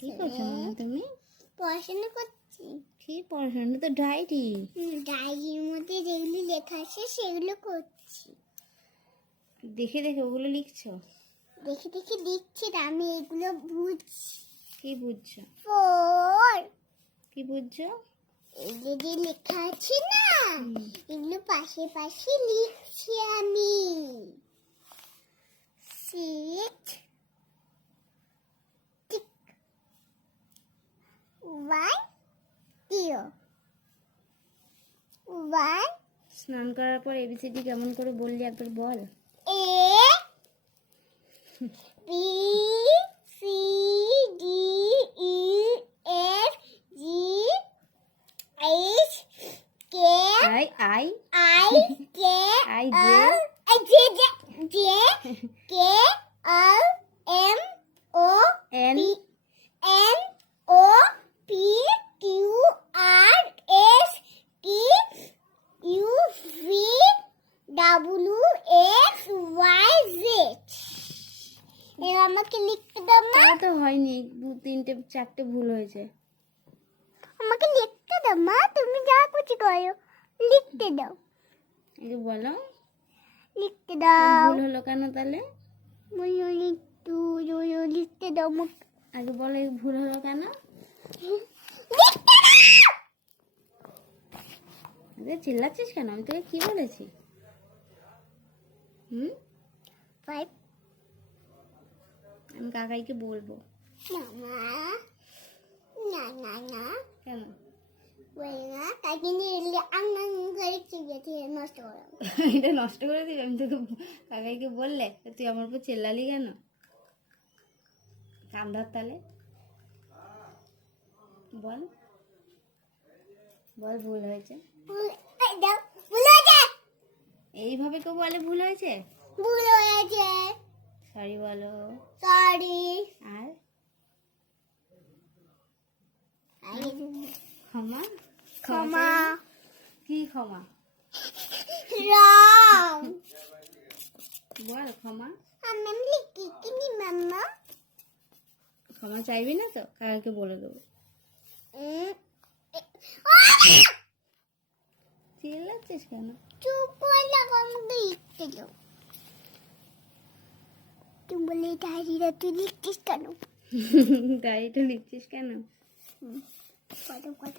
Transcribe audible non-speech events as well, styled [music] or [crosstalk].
কি করছ মামা তুমি? পড়াশোনা করছি। কি পড়াশোনা? তো ডায়েরি ডায়েরির মধ্যে যেগুলো লেখা আছে সেগুলো করছি। দেখে দেখে ওগুলো লিখছো? দেখে দেখে লিখছি আমি এগুলো বুঝছি। কি বুঝছ? ফোর কি বুঝছ? এগুলো যে লেখা আছে না এগুলো পাশে পাশে লিখছি আমি। ওয়ান জিরো ওয়ান স্নান করার পর এবিসিডি কেমন করে বললি একবার বল। A B C D E F G H K I I I K [laughs] I, J. L I [laughs] X Y Z. এবার আমাকে লিখতে দাও মা। তা তো হয়নি দু তিনটে চারটে ভুল হয়েছে। আমাকে লিখতে দাও মা তুমি যা কিছু করো। লিখতে দাও। একটু বলো। লিখতে দাও। ভুল হলো কেন তাহলে? বলো লিখতু লিখতে দাও আগে বলো ভুল হলো কেন? চিল্লাচ্ছিস কেন? আমি তোকে কি বলেছি? হুম? ফাইভ আমি কাকাইকে বলব। মামা না না না কেন না তাই কিন্তু এলে আমার নষ্ট করাবো [laughs] এটা নষ্ট করে দিবি? আমি তোকে কাকাইকে বললে তুই আমার উপর চেল্লালি কেন? কান ধর তাহলে। বল। বল ভুল হয়েছে ভুল- এই দাও ভুল হয়েছে এইভাবে কেউ বলে ভুল হয়েছে? ভুল হয়েছে। সরি বলো। সরি আর? ক্ষমা? ক্ষমা কি ক্ষমা? রং বল ক্ষমা। আমি কিনি মাম্মা ক্ষমা চাইবি না তো? কাকাকে বলে দেবো। চিল্লাচ্ছিস কেন? চুপ। লিখতে তুই তুমি বলে ডায়েরিটা তুই লিখছিস কেন? [laughs] ডায়েরিটা লিখছিস কেন? কত কত